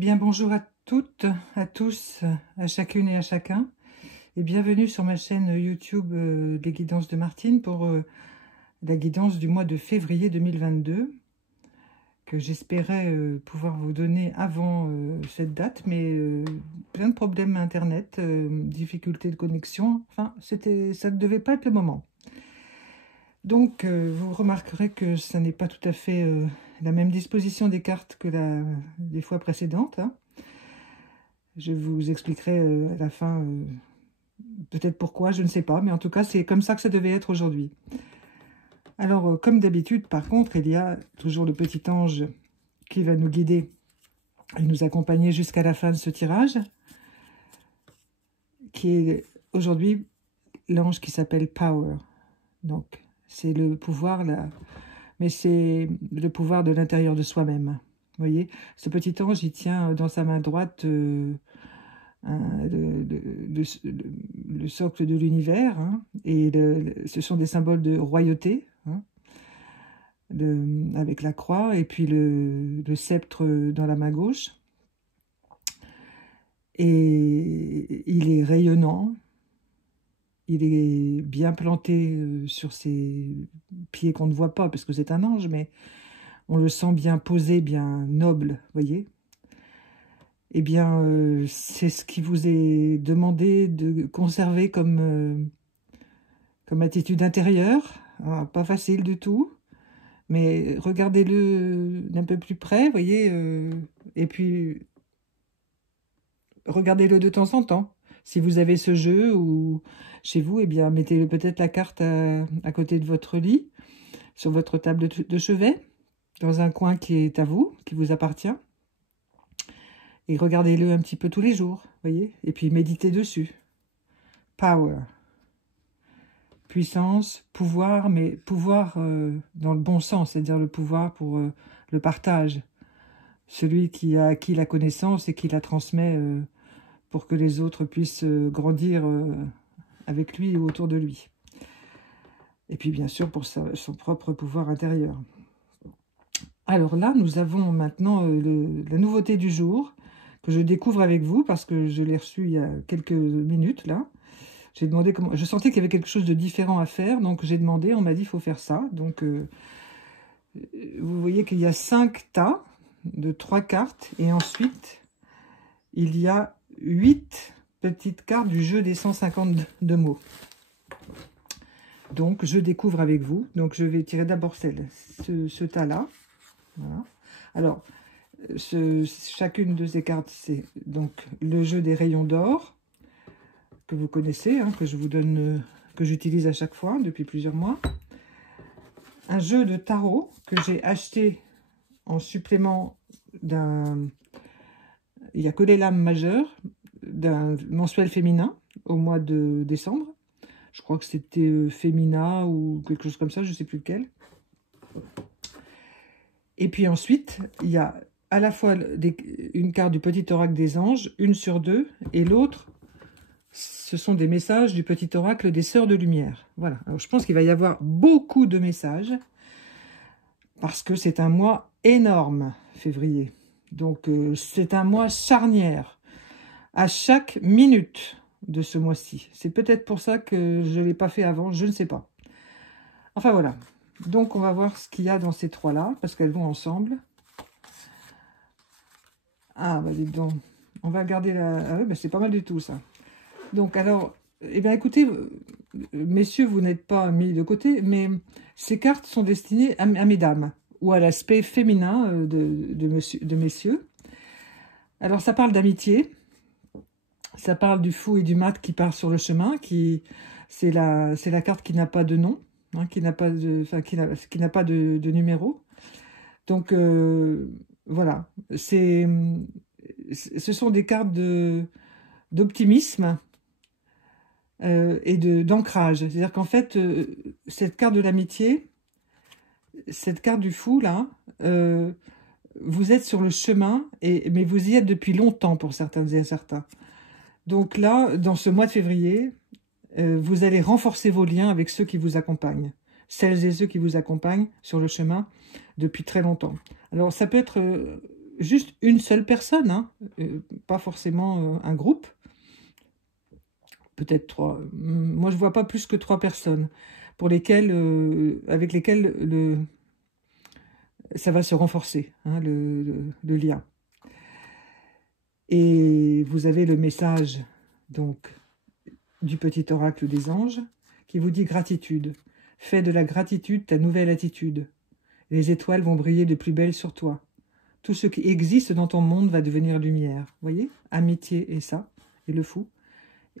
Bien, bonjour à toutes, à tous, à chacune et à chacun, et bienvenue sur ma chaîne YouTube des guidances de Martine pour la guidance du mois de février 2022, que j'espérais pouvoir vous donner avant cette date, mais plein de problèmes internet, difficultés de connexion, enfin, ça ne devait pas être le moment. Donc, vous remarquerez que ça n'est pas tout à fait la même disposition des cartes que les fois précédentes, hein. Je vous expliquerai à la fin peut-être pourquoi, je ne sais pas, mais en tout cas, c'est comme ça que ça devait être aujourd'hui. Alors, comme d'habitude, par contre, il y a toujours le petit ange qui va nous guider et nous accompagner jusqu'à la fin de ce tirage, qui est aujourd'hui l'ange qui s'appelle Power. Donc, c'est le pouvoir, là, mais c'est le pouvoir de l'intérieur de soi-même. Vous voyez, ce petit ange, il tient dans sa main droite le socle de l'univers, hein, et ce sont des symboles de royauté, hein, avec la croix et puis le sceptre dans la main gauche. Et il est rayonnant, il est bien planté sur ses pieds qu'on ne voit pas parce que c'est un ange, mais on le sent bien posé, bien noble, voyez. Eh bien, c'est ce qui vous est demandé de conserver comme attitude intérieure. Ah, pas facile du tout, mais regardez-le d'un peu plus près, vous voyez, et puis regardez-le de temps en temps. Si vous avez ce jeu ou chez vous, eh bien, mettez peut-être la carte à côté de votre lit, sur votre table de chevet, dans un coin qui est à vous, qui vous appartient. Et regardez-le un petit peu tous les jours, voyez, et puis méditez dessus. Power. Puissance, pouvoir, mais pouvoir dans le bon sens, c'est-à-dire le pouvoir pour le partage. Celui qui a acquis la connaissance et qui la transmet pour que les autres puissent grandir avec lui ou autour de lui. Et puis bien sûr pour son propre pouvoir intérieur. Alors là, nous avons maintenant la nouveauté du jour, que je découvre avec vous, parce que je l'ai reçu il y a quelques minutes, là. J'ai demandé comment... Je sentais qu'il y avait quelque chose de différent à faire, donc j'ai demandé, on m'a dit, il faut faire ça. Donc, vous voyez qu'il y a 5 tas de 3 cartes, et ensuite, il y a 8 petites cartes du jeu des 152 mots. Donc, je découvre avec vous. Donc, je vais tirer d'abord ce tas-là. Voilà. Alors, chacune de ces cartes, c'est donc le jeu des rayons d'or, que vous connaissez, hein, que je vous donne, que j'utilise à chaque fois depuis plusieurs mois. Un jeu de tarot que j'ai acheté en supplément d'un... Il n'y a que les lames majeures, d'un mensuel féminin au mois de décembre. Je crois que c'était Femina ou quelque chose comme ça, je ne sais plus lequel. Et puis ensuite, il y a à la fois une carte du petit oracle des anges, une sur 2, et l'autre, ce sont des messages du petit oracle des sœurs de lumière. Voilà, alors je pense qu'il va y avoir beaucoup de messages, parce que c'est un mois énorme, février. Donc c'est un mois charnière, à chaque minute de ce mois-ci. C'est peut-être pour ça que je ne l'ai pas fait avant, je ne sais pas. Enfin voilà, donc on va voir ce qu'il y a dans ces trois-là, parce qu'elles vont ensemble. Ah, bah dites donc, on va garder la... Ah oui, bah c'est pas mal du tout, ça. Donc, alors, eh bien, écoutez, messieurs, vous n'êtes pas mis de côté, mais ces cartes sont destinées à mesdames, ou à l'aspect féminin de messieurs. Alors, ça parle d'amitié, ça parle du fou et du mat qui part sur le chemin, c'est la carte qui n'a pas de nom, hein, qui n'a pas de numéro. Donc, voilà, ce sont des cartes d'optimisme et d'ancrage. C'est-à-dire qu'en fait, cette carte de l'amitié, cette carte du fou, là, vous êtes sur le chemin, mais vous y êtes depuis longtemps pour certaines et certains. Donc là, dans ce mois de février, vous allez renforcer vos liens avec ceux qui vous accompagnent. Celles et ceux qui vous accompagnent sur le chemin depuis très longtemps. Alors, ça peut être juste une seule personne, hein, pas forcément un groupe, peut-être 3. Moi, je vois pas plus que 3 personnes pour lesquelles, avec lesquelles ça va se renforcer, hein, le lien. Et vous avez le message donc du petit oracle des anges qui vous dit gratitude. Fais de la gratitude ta nouvelle attitude. Les étoiles vont briller de plus belle sur toi. Tout ce qui existe dans ton monde va devenir lumière. Vous voyez? Amitié et ça, et le fou.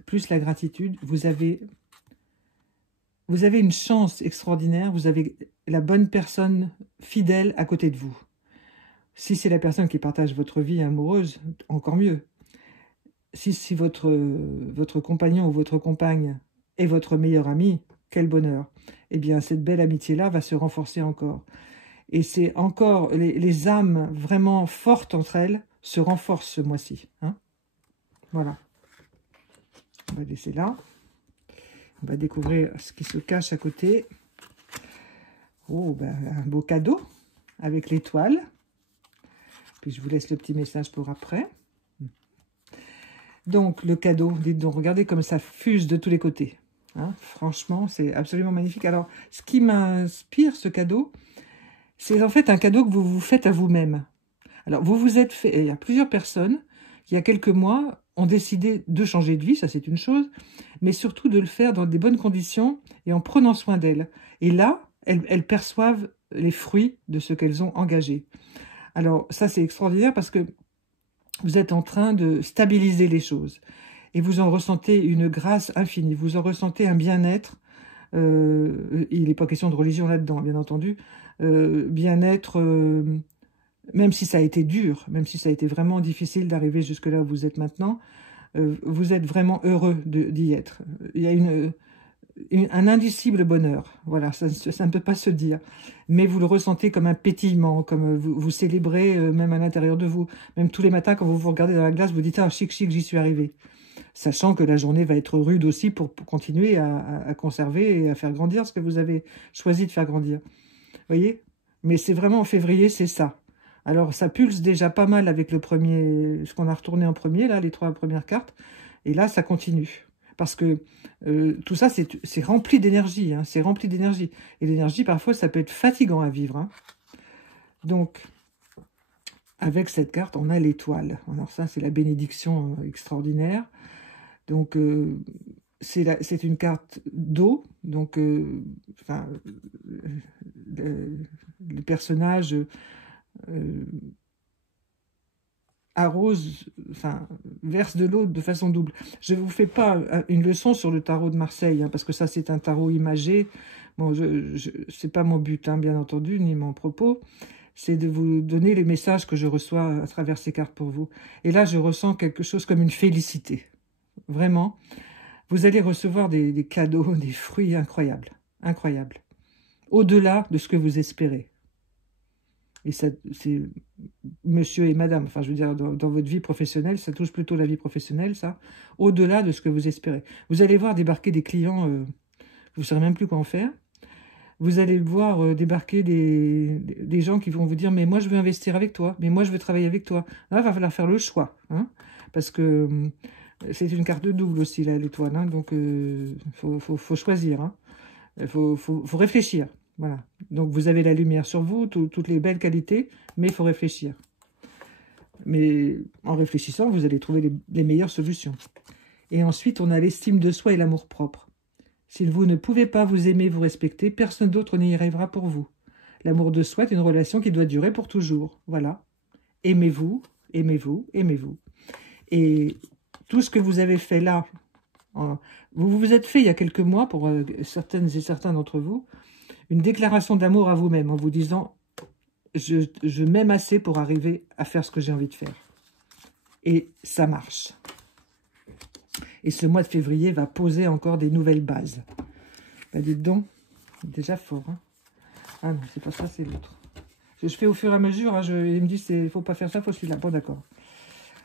Plus la gratitude, vous avez une chance extraordinaire, vous avez la bonne personne fidèle à côté de vous. Si c'est la personne qui partage votre vie amoureuse, encore mieux. Si votre compagnon ou votre compagne est votre meilleur ami, quel bonheur. Eh bien, cette belle amitié-là va se renforcer encore. Et c'est encore, les âmes vraiment fortes entre elles se renforcent ce mois-ci. Hein, voilà. On va laisser là. On va découvrir ce qui se cache à côté. Oh, ben, un beau cadeau avec l'étoile. Puis je vous laisse le petit message pour après. Donc, le cadeau, dites donc, regardez comme ça fuse de tous les côtés. Hein, franchement, c'est absolument magnifique. Alors, ce qui m'inspire, ce cadeau, c'est en fait un cadeau que vous vous faites à vous-même. Alors, vous vous êtes fait... Il y a plusieurs personnes qui, il y a quelques mois, ont décidé de changer de vie, ça c'est une chose, mais surtout de le faire dans des bonnes conditions et en prenant soin d'elles. Et là, elles perçoivent les fruits de ce qu'elles ont engagé. Alors, ça c'est extraordinaire parce que vous êtes en train de stabiliser les choses. Et vous en ressentez une grâce infinie. Vous en ressentez un bien-être. Il n'est pas question de religion là-dedans, bien entendu. Bien-être, même si ça a été dur, même si ça a été vraiment difficile d'arriver jusque là où vous êtes maintenant, vous êtes vraiment heureux d'y être. Il y a un indicible bonheur. Voilà, ça ne peut pas se dire. Mais vous le ressentez comme un pétillement, comme vous célébrez même à l'intérieur de vous. Même tous les matins, quand vous vous regardez dans la glace, vous dites « Ah, chic, chic, j'y suis arrivé ». Sachant que la journée va être rude aussi pour continuer à conserver et à faire grandir ce que vous avez choisi de faire grandir. Vous voyez? Mais c'est vraiment en février, c'est ça. Alors, ça pulse déjà pas mal avec le premier, ce qu'on a retourné en premier, là, les 3 premières cartes. Et là, ça continue. Parce que tout ça, c'est rempli d'énergie. Hein, c'est rempli d'énergie. Et l'énergie, parfois, ça peut être fatigant à vivre. Hein. Donc, avec cette carte, on a l'étoile. Alors ça, c'est la bénédiction extraordinaire. Donc, c'est une carte d'eau. Donc, enfin, le personnage arrose, enfin, verse de l'eau de façon double. Je ne vous fais pas une leçon sur le tarot de Marseille, hein, parce que ça, c'est un tarot imagé. Bon, c'est pas mon but, hein, bien entendu, ni mon propos. C'est de vous donner les messages que je reçois à travers ces cartes pour vous. Et là, je ressens quelque chose comme une félicité. Vraiment. Vous allez recevoir des cadeaux, des fruits incroyables. Incroyables. Au-delà de ce que vous espérez. Et ça, c'est monsieur et madame, enfin je veux dire, dans votre vie professionnelle, ça touche plutôt la vie professionnelle, ça, au-delà de ce que vous espérez. Vous allez voir débarquer des clients, vous ne saurez même plus quoi en faire. Vous allez voir débarquer des gens qui vont vous dire « Mais moi, je veux investir avec toi, mais moi, je veux travailler avec toi. » Là, il va falloir faire le choix, hein, parce que c'est une carte double aussi, là, l'étoile, hein, donc faut choisir, hein. Faut réfléchir. Voilà. Donc, vous avez la lumière sur vous, toutes les belles qualités, mais il faut réfléchir. Mais en réfléchissant, vous allez trouver les meilleures solutions. Et ensuite, on a l'estime de soi et l'amour-propre. Si vous ne pouvez pas vous aimer, vous respecter, personne d'autre n'y arrivera pour vous. L'amour de soi est une relation qui doit durer pour toujours. Voilà. Aimez-vous, aimez-vous, aimez-vous. Et tout ce que vous avez fait là, vous vous êtes fait il y a quelques mois, pour certaines et certains d'entre vous, une déclaration d'amour à vous-même en vous disant « je m'aime assez pour arriver à faire ce que j'ai envie de faire ». Et ça marche. Et ce mois de février va poser encore des nouvelles bases. Bah dites donc, déjà fort. Hein. Ah non, c'est pas ça, c'est l'autre. Je fais au fur et à mesure, hein, il me dit il ne faut pas faire ça, il faut celui-là. Bon, d'accord.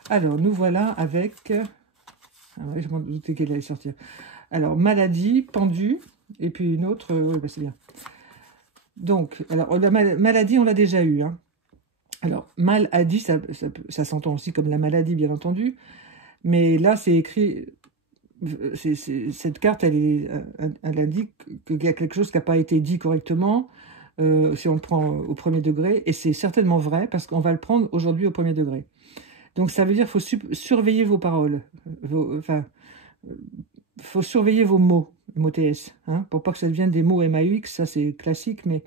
Alors, nous voilà avec... Ah ouais, je m'en doutais qu'elle allait sortir. Alors, maladie, pendu, et puis une autre, oui, bah c'est bien. Donc, alors, la maladie, on l'a déjà eu. Hein. Alors, maladie, ça s'entend aussi comme la maladie, bien entendu. Mais là, c'est écrit... cette carte, elle indique qu'il y a quelque chose qui n'a pas été dit correctement, si on le prend au premier degré. Et c'est certainement vrai, parce qu'on va le prendre aujourd'hui au premier degré. Donc, ça veut dire qu'il faut surveiller vos paroles. Enfin, faut surveiller vos mots, mots TS, hein, pour pas que ça devienne des mots MAUX, ça c'est classique, mais...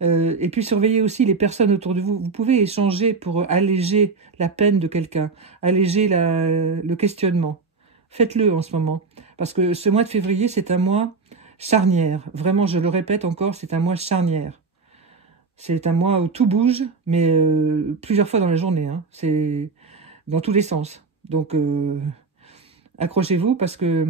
et puis surveillez aussi les personnes autour de vous. Vous pouvez échanger pour alléger la peine de quelqu'un, alléger le questionnement. Faites-le en ce moment, parce que ce mois de février, c'est un mois charnière. Vraiment, je le répète encore, c'est un mois charnière. C'est un mois où tout bouge, mais plusieurs fois dans la journée. Hein. C'est dans tous les sens. Donc... accrochez-vous parce que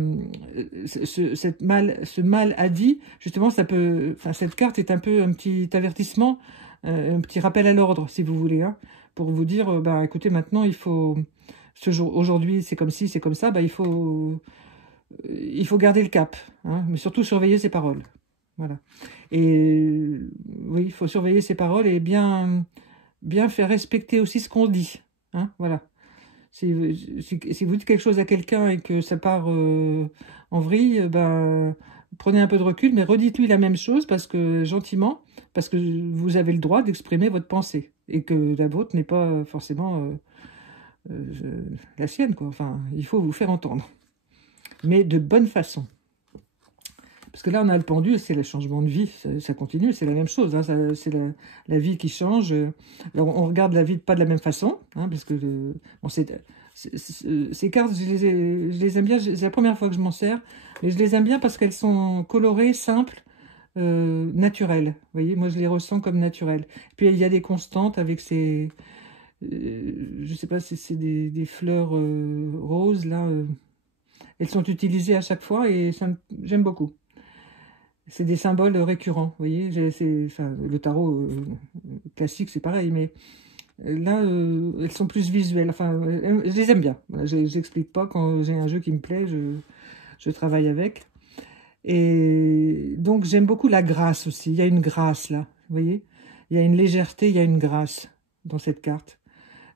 ce mal a dit, justement, ça peut, enfin, cette carte est un peu un petit avertissement, un petit rappel à l'ordre, si vous voulez, hein, pour vous dire, bah, écoutez, maintenant, il faut, aujourd'hui, c'est comme ci, c'est comme ça, bah, il faut garder le cap, hein, mais surtout surveiller ses paroles. Voilà. Et oui, il faut surveiller ses paroles et bien faire respecter aussi ce qu'on dit, hein, voilà. Si vous dites quelque chose à quelqu'un et que ça part en vrille, ben, prenez un peu de recul, mais redites-lui la même chose gentiment, parce que vous avez le droit d'exprimer votre pensée et que la vôtre n'est pas forcément la sienne, quoi. Enfin, il faut vous faire entendre, mais de bonne façon. Parce que là, on a le pendule, c'est le changement de vie, ça continue, c'est la même chose, hein, c'est la vie qui change. Alors, on regarde la vie pas de la même façon, hein, parce que bon, ces cartes, je les aime bien, c'est la première fois que je m'en sers, mais je les aime bien parce qu'elles sont colorées, simples, naturelles. Vous voyez, moi, je les ressens comme naturelles. Puis, il y a des constantes avec ces... je sais pas si c'est des fleurs roses, là. Elles sont utilisées à chaque fois et j'aime beaucoup. C'est des symboles récurrents, vous voyez. Enfin, le tarot classique, c'est pareil, mais là, elles sont plus visuelles. Enfin, je les aime bien. Voilà, je n'explique pas. Quand j'ai un jeu qui me plaît, je travaille avec. Et donc, j'aime beaucoup la grâce aussi. Il y a une grâce, là, vous voyez. Il y a une légèreté, il y a une grâce dans cette carte.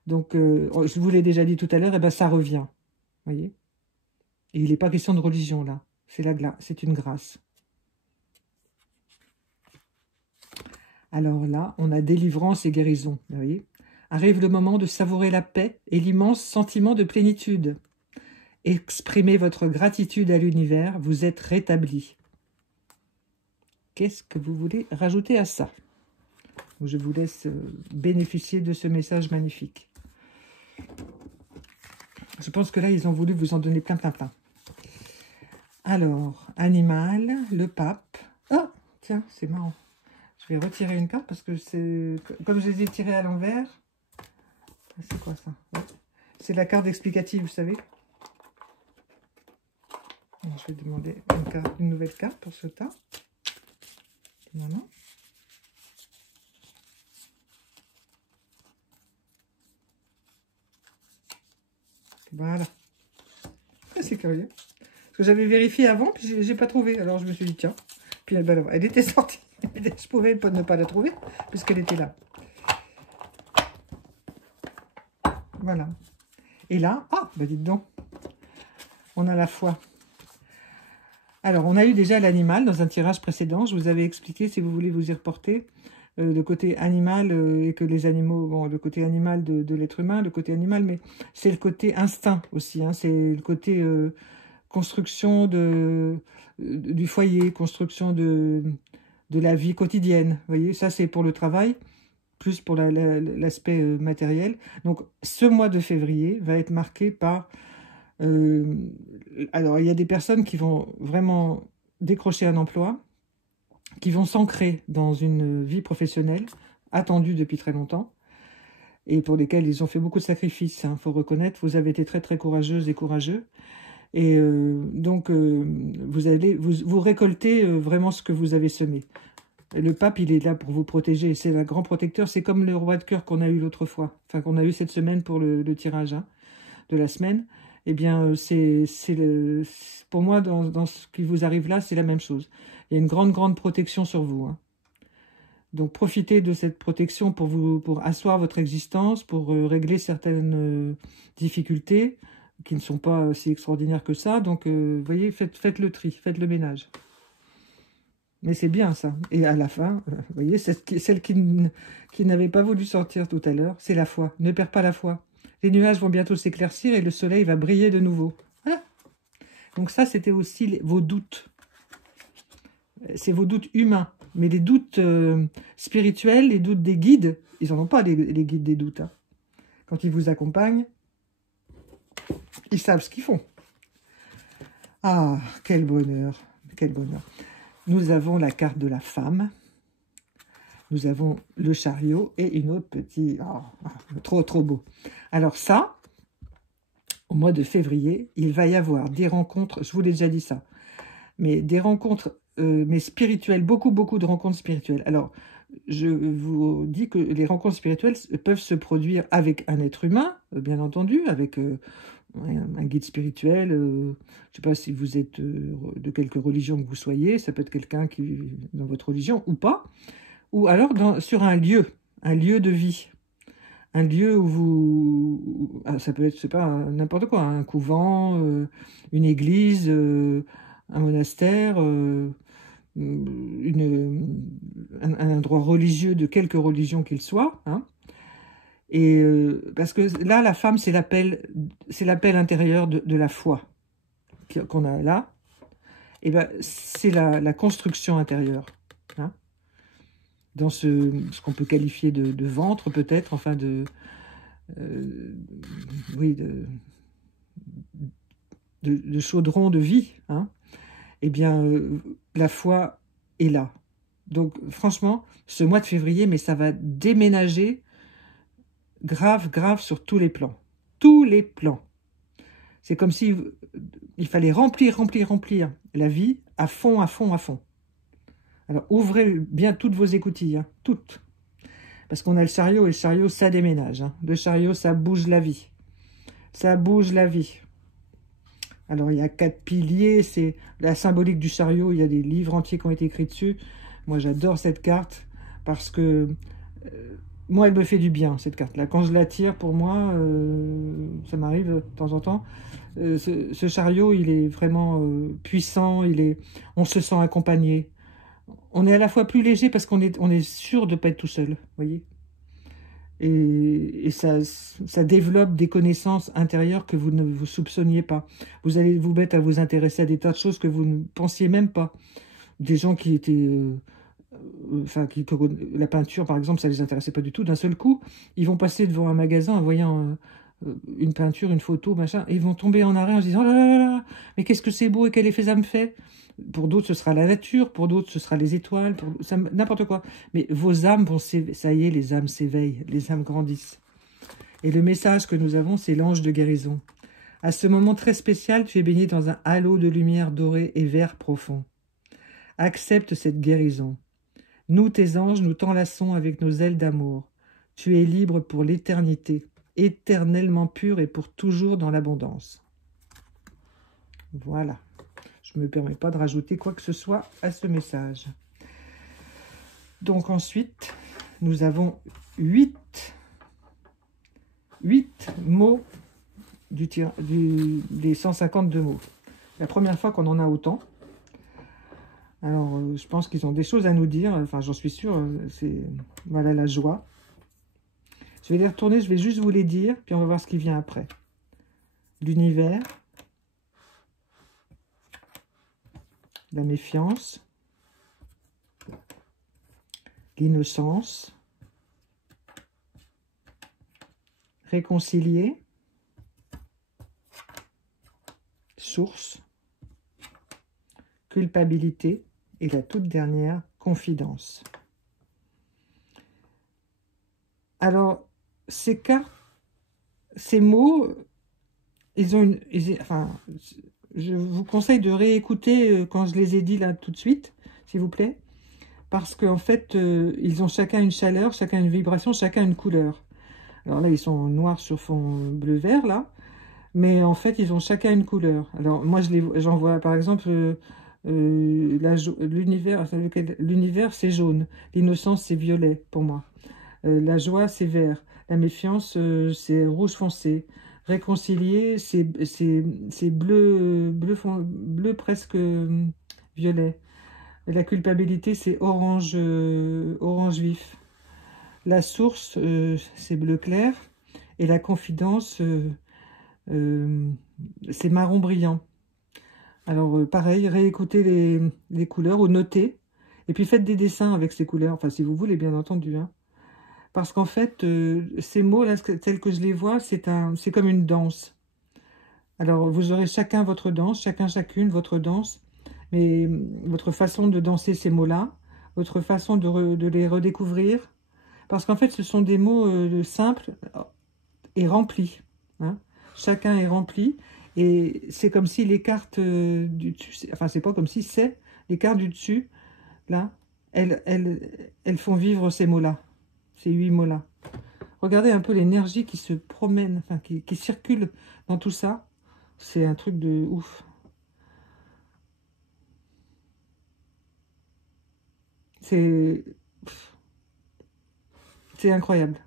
Donc, je vous l'ai déjà dit tout à l'heure, et ben ça revient, vous voyez. Et il n'est pas question de religion, là. C'est une grâce. Alors là, on a délivrance et guérison, vous voyez. Arrive le moment de savourer la paix et l'immense sentiment de plénitude. Exprimez votre gratitude à l'univers, vous êtes rétabli. Qu'est-ce que vous voulez rajouter à ça? Je vous laisse bénéficier de ce message magnifique. Je pense que là, ils ont voulu vous en donner plein. Alors, animal, le pape. Oh, tiens, c'est marrant. Je vais retirer une carte parce que c'est... Comme je les ai tirées à l'envers... C'est quoi ça? Ouais. C'est la carte explicative, vous savez. Alors, je vais demander une nouvelle carte pour ce tas. Voilà. Voilà. C'est curieux. Parce que j'avais vérifié avant, puis j'ai pas trouvé. Alors, je me suis dit, tiens. Puis ben, elle était sortie. Je pouvais ne pas la trouver, puisqu'elle était là. Voilà. Et là, ah, bah dites donc, on a la foi. Alors, on a eu déjà l'animal dans un tirage précédent. Je vous avais expliqué, si vous voulez vous y reporter, le côté animal et que les animaux, bon, le côté animal de l'être humain, le côté animal, mais c'est le côté instinct aussi. Hein, c'est le côté construction du foyer, construction de la vie quotidienne. Vous voyez, ça c'est pour le travail, plus pour l'aspect matériel. Donc, ce mois de février va être marqué par... alors, il y a des personnes qui vont vraiment décrocher un emploi, qui vont s'ancrer dans une vie professionnelle, attendue depuis très longtemps, et pour lesquelles ils ont fait beaucoup de sacrifices. Il faut reconnaître, vous avez été très très courageuse et courageux. Et donc, vous récoltez vraiment ce que vous avez semé. Le pape, il est là pour vous protéger. C'est un grand protecteur. C'est comme le roi de cœur qu'on a eu l'autre fois. Enfin, qu'on a eu cette semaine pour le tirage de la semaine. Eh bien, pour moi, dans ce qui vous arrive là, c'est la même chose. Il y a une grande protection sur vous. Hein. Donc, profitez de cette protection pour asseoir votre existence, pour régler certaines difficultés qui ne sont pas si extraordinaires que ça. Donc, vous voyez, faites le tri, faites le ménage. Mais c'est bien, ça. Et à la fin, vous voyez, celle qui n'avait pas voulu sortir tout à l'heure, c'est la foi. Ne perds pas la foi. Les nuages vont bientôt s'éclaircir et le soleil va briller de nouveau. Voilà. Donc ça, c'était aussi vos doutes. C'est vos doutes humains. Mais les doutes spirituels, les doutes des guides, ils n'en ont pas, les guides des doutes. Hein. Quand ils vous accompagnent, ils savent ce qu'ils font. Ah, quel bonheur, quel bonheur. Nous avons la carte de la femme. Nous avons le chariot et une autre petite... Oh, trop, trop beau. Alors ça, au mois de février, il va y avoir des rencontres, je vous l'ai déjà dit ça, mais des rencontres mais spirituelles, beaucoup, beaucoup de rencontres spirituelles. Alors, je vous dis que les rencontres spirituelles peuvent se produire avec un être humain, bien entendu, avec un guide spirituel. Je ne sais pas si vous êtes de quelque religion que vous soyez, ça peut être quelqu'un qui dans votre religion ou pas, ou alors sur un lieu de vie. Un lieu où vous... ça peut être, c'est pas n'importe quoi, un couvent, une église, un monastère, un endroit religieux de quelque religion qu'il soit. Hein. Et parce que là, la femme, c'est l'appel intérieur de la foi qu'on a là. Et ben, c'est la construction intérieure. Hein. Dans ce qu'on peut qualifier de ventre, peut-être, enfin oui, de chaudron de vie, hein. Eh bien, la foi est là. Donc, franchement, ce mois de février, mais ça va déménager grave, grave sur tous les plans. Tous les plans. C'est comme si il fallait remplir la vie à fond, à fond, à fond. Alors, ouvrez bien toutes vos écoutilles, hein, toutes. Parce qu'on a le chariot, et le chariot, ça déménage. Hein. Le chariot, ça bouge la vie. Ça bouge la vie. Alors, il y a 4 piliers, c'est la symbolique du chariot, il y a des livres entiers qui ont été écrits dessus. Moi, j'adore cette carte, parce que, moi, elle me fait du bien, cette carte-là. Quand je la tire, pour moi, ça m'arrive de temps en temps, ce chariot, il est vraiment puissant, on se sent accompagné. On est à la fois plus léger parce qu'on est sûr de ne pas être tout seul, vous voyez. Et ça développe des connaissances intérieures que vous ne vous soupçonniez pas. Vous allez vous mettre à vous intéresser à des tas de choses que vous ne pensiez même pas. Des gens qui étaient... la peinture, par exemple, ça ne les intéressait pas du tout. D'un seul coup, ils vont passer devant un magasin en voyant une peinture, une photo, machin, et ils vont tomber en arrêt en se disant « Oh là là là, mais qu'est-ce que c'est beau et quel effet ça me fait ?» Pour d'autres, ce sera la nature, pour d'autres, ce sera les étoiles, n'importe quoi. Mais vos âmes vont ça y est, les âmes s'éveillent, les âmes grandissent. Et le message que nous avons, c'est l'ange de guérison. À ce moment très spécial, tu es baigné dans un halo de lumière dorée et vert profond. Accepte cette guérison. Nous, tes anges, nous t'enlaçons avec nos ailes d'amour. Tu es libre pour l'éternité, éternellement pur et pour toujours dans l'abondance. Voilà. Je ne me permets pas de rajouter quoi que ce soit à ce message. Donc ensuite, nous avons 8 mots des 152 mots. La première fois qu'on en a autant. Alors, je pense qu'ils ont des choses à nous dire. Enfin, j'en suis sûre. Voilà la joie. Je vais les retourner, je vais juste vous les dire, puis on va voir ce qui vient après. L'univers. La méfiance, l'innocence, réconcilier, source, culpabilité et la toute dernière, confidence. Alors, ces cartes, ces mots, enfin, je vous conseille de réécouter quand je les ai dit là tout de suite, s'il vous plaît, parce qu'en fait, ils ont chacun une chaleur, chacun une vibration, chacun une couleur. Alors là, ils sont noirs sur fond bleu-vert, là, mais en fait, ils ont chacun une couleur. Alors moi, j'en vois, par exemple, l'univers, c'est jaune. L'innocence, c'est violet pour moi. La joie, c'est vert. La méfiance, c'est rouge foncé. Réconcilier, c'est bleu presque violet. La culpabilité, c'est orange, orange vif. La source, c'est bleu clair. Et la confidence, euh, c'est marron brillant. Alors, pareil, réécoutez les couleurs ou notez. Et puis, faites des dessins avec ces couleurs. Enfin, si vous voulez, bien entendu. Hein. Parce qu'en fait, ces mots-là, tels que je les vois, c'est comme une danse. Alors, vous aurez chacun votre danse, chacune votre danse. Mais votre façon de danser ces mots-là, votre façon de les redécouvrir. Parce qu'en fait, ce sont des mots simples et remplis. Hein. Chacun est rempli. Et c'est comme si les cartes du dessus, enfin c'est pas comme si, c'est les cartes du dessus, là, elles font vivre ces mots-là, ces 8 mots-là. Regardez un peu l'énergie qui se promène, enfin qui circule dans tout ça. C'est un truc de ouf. C'est incroyable.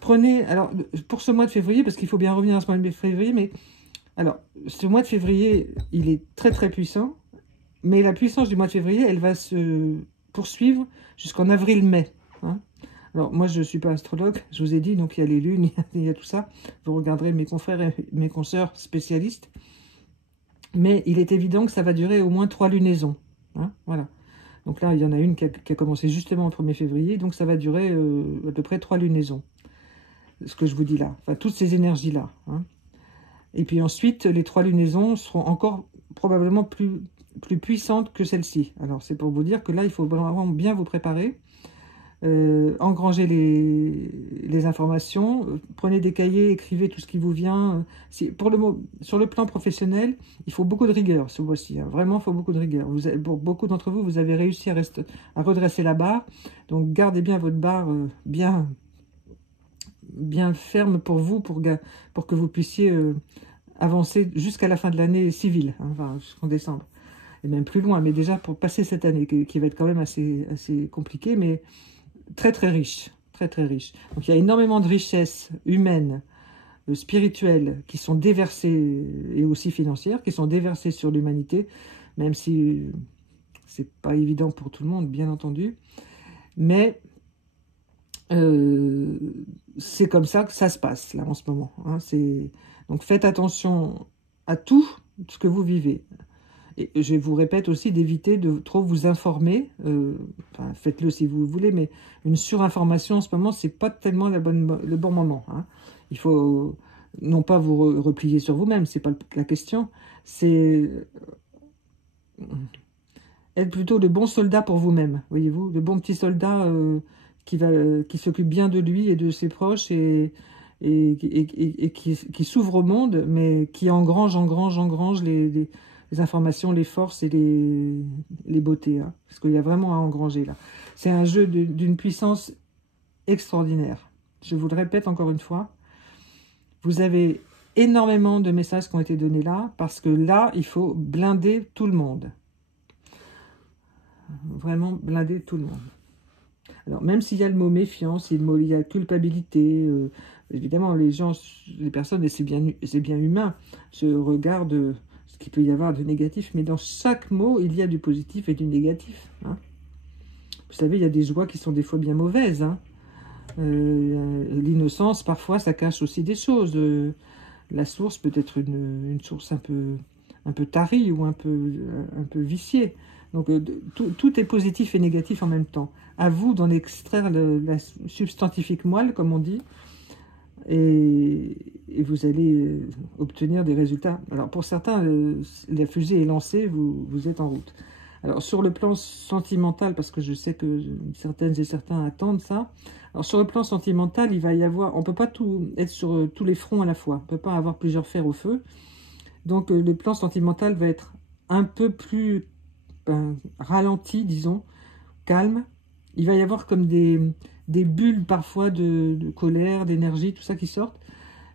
Prenez, alors, pour ce mois de février, parce qu'il faut bien revenir à ce mois de février, mais, alors, ce mois de février, il est très très puissant, mais la puissance du mois de février, elle va se poursuivre jusqu'en avril-mai. Hein. Alors, moi, je ne suis pas astrologue, je vous ai dit, donc il y a les lunes, il y a tout ça. Vous regarderez mes confrères et mes consoeurs spécialistes. Mais il est évident que ça va durer au moins 3 lunaisons. Hein, voilà. Donc là, il y en a une qui a commencé justement au 1er février, donc ça va durer à peu près 3 lunaisons. Ce que je vous dis là, enfin toutes ces énergies-là. Hein. Et puis ensuite, les 3 lunaisons seront encore probablement plus puissantes que celle-ci. Alors c'est pour vous dire que là, il faut vraiment bien vous préparer, engranger les informations, prenez des cahiers, écrivez tout ce qui vous vient. Sur le plan professionnel, il faut beaucoup de rigueur ce mois-ci. Hein. Vraiment, il faut beaucoup de rigueur. Pour beaucoup d'entre vous, vous avez réussi à redresser la barre. Donc gardez bien votre barre bien ferme pour vous, pour que vous puissiez avancer jusqu'à la fin de l'année civile, hein, enfin, jusqu'en décembre, et même plus loin, mais déjà pour passer cette année, qui va être quand même assez compliquée, mais très très riche, très très riche. Donc il y a énormément de richesses humaines, spirituelles, qui sont déversées, et aussi financières, qui sont déversées sur l'humanité, même si c'est pas évident pour tout le monde, bien entendu, mais c'est comme ça que ça se passe là en ce moment. Hein, donc faites attention à tout ce que vous vivez. Et je vous répète aussi d'éviter de trop vous informer. Enfin, faites-le si vous voulez, mais une surinformation en ce moment, c'est pas tellement le bon moment. Hein. Il faut non pas vous replier sur vous-même, c'est pas la question. C'est être plutôt le bon soldat pour vous-même, voyez-vous, le bon petit soldat qui s'occupe bien de lui et de ses proches et qui s'ouvre au monde, mais qui engrange les informations, les forces et les beautés. Hein, parce qu'il y a vraiment à engranger là. C'est un jeu d'une puissance extraordinaire. Je vous le répète encore une fois. Vous avez énormément de messages qui ont été donnés là, parce que là, il faut blinder tout le monde. Vraiment blinder tout le monde. Alors, même s'il y a le mot méfiance, il y a culpabilité, évidemment, les personnes, et c'est bien humain, se regardent ce qu'il peut y avoir de négatif, mais dans chaque mot, il y a du positif et du négatif. Hein. Vous savez, il y a des joies qui sont des fois bien mauvaises. Hein. L'innocence, parfois, ça cache aussi des choses. La source peut être une source un peu tarie ou un peu viciée. Donc, tout est positif et négatif en même temps. À vous d'en extraire la substantifique moelle, comme on dit, et vous allez obtenir des résultats. Alors, pour certains, la fusée est lancée, vous êtes en route. Alors, sur le plan sentimental, parce que je sais que certaines et certains attendent ça, alors sur le plan sentimental, il va y avoir, on ne peut pas être sur tous les fronts à la fois, on ne peut pas avoir plusieurs fers au feu. Donc, le plan sentimental va être un peu plus ralenti, disons, calme. Il va y avoir comme des bulles parfois de colère, d'énergie, tout ça qui sortent.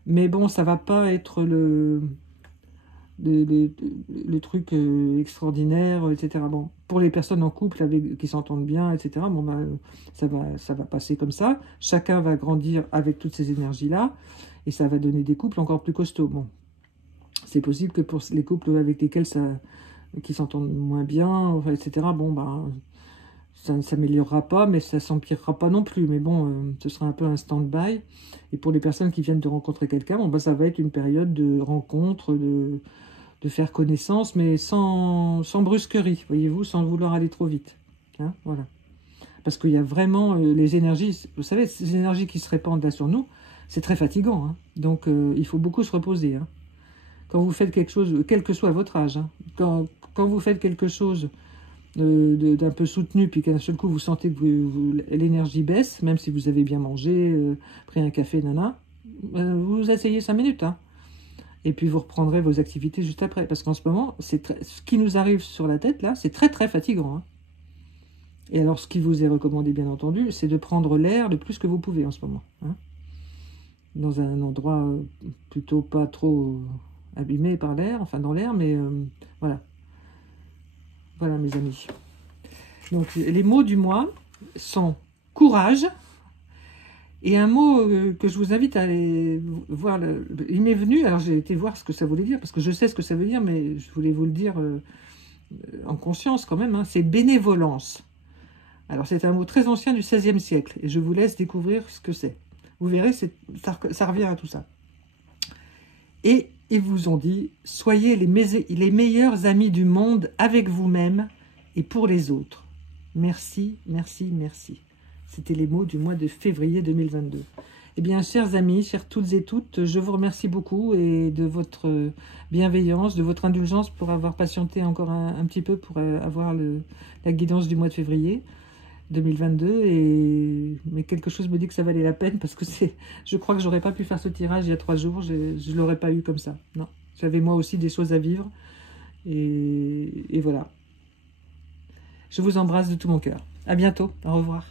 Mais bon, ça va pas être le truc extraordinaire, etc. Bon, pour les personnes en couple qui s'entendent bien, etc., bon, bah, ça va passer comme ça. Chacun va grandir avec toutes ces énergies-là, et ça va donner des couples encore plus costauds. Bon, c'est possible que pour les couples avec lesquels qui s'entendent moins bien, enfin, etc., bon, bah, ça ne s'améliorera pas, mais ça s'empirera pas non plus. Mais bon, ce sera un peu un stand-by. Et pour les personnes qui viennent de rencontrer quelqu'un, bon, bah, ça va être une période de rencontre, de faire connaissance, mais sans brusquerie, voyez-vous, sans vouloir aller trop vite. Hein, voilà. Parce qu'il y a vraiment les énergies, vous savez, ces énergies qui se répandent là sur nous, c'est très fatigant. Hein. Donc, il faut beaucoup se reposer. Hein. Quand vous faites quelque chose, quel que soit votre âge, hein, quand vous faites quelque chose d'un peu soutenu, puis qu'un seul coup vous sentez que l'énergie baisse, même si vous avez bien mangé, pris un café, nana, vous asseyez 5 minutes. Hein. Et puis vous reprendrez vos activités juste après. Parce qu'en ce moment, ce qui nous arrive sur la tête, là, c'est très très fatigant. Hein. Et alors, ce qui vous est recommandé, bien entendu, c'est de prendre l'air le plus que vous pouvez en ce moment. Hein. Dans un endroit plutôt pas trop abîmé par l'air, enfin dans l'air, mais voilà. Voilà, mes amis. Donc, les mots du mois sont courage. Et un mot que je vous invite à aller voir, il m'est venu, alors j'ai été voir ce que ça voulait dire, parce que je sais ce que ça veut dire, mais je voulais vous le dire en conscience quand même, hein, c'est bénévolence. Alors c'est un mot très ancien du XVIe siècle, et je vous laisse découvrir ce que c'est. Vous verrez, ça revient à tout ça. Et ils vous ont dit, soyez les meilleurs amis du monde avec vous-même et pour les autres. Merci, merci, merci. C'était les mots du mois de février 2022. Eh bien, chers amis, chères toutes et toutes, je vous remercie beaucoup et de votre bienveillance, de votre indulgence pour avoir patienté encore un petit peu pour avoir la guidance du mois de février 2022. Mais quelque chose me dit que ça valait la peine parce que je crois que j'aurais pas pu faire ce tirage il y a 3 jours. Je ne l'aurais pas eu comme ça. Non, j'avais moi aussi des choses à vivre. Et voilà. Je vous embrasse de tout mon cœur. À bientôt. Au revoir.